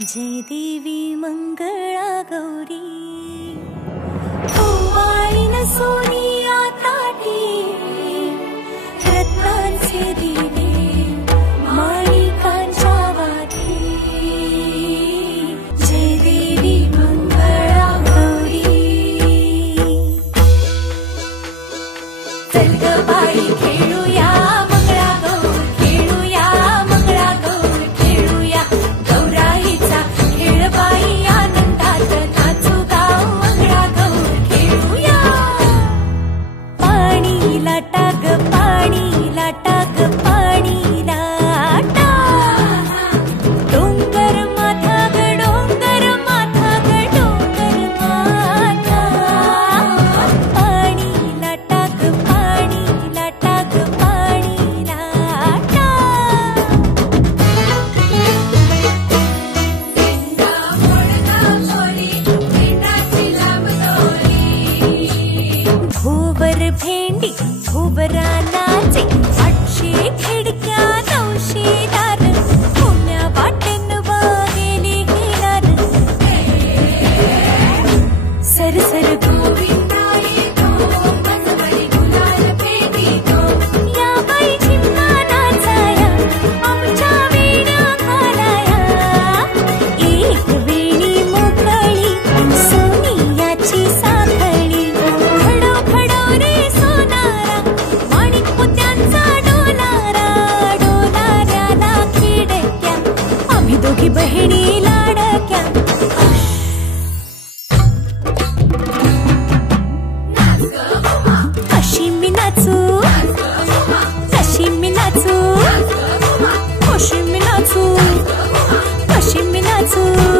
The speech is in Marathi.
जय देवी मंगळा गौरी ओवाळीन सोनिया ताटी रत्नांचे दिवे माणिकांच्या वाती जय देवी मंगळा गौरी चल ग बाई खेळूया भेंडी भोबरा नाचे 800 खिडक्या 900 दार पुण्या वाटेन वागेली हिलार सरसर गोविंदा येतो मनवडी गुलाल पेटीतो या बाई चिमणा नाचाया आमच्या वेण्या घालाया एक वेणी मोकळी सोनियाची साखळी दोघी बहिणी लाडक्या अशी मी नाचू तशी मी नाचू अशी मी नाचू अशी मी नाचू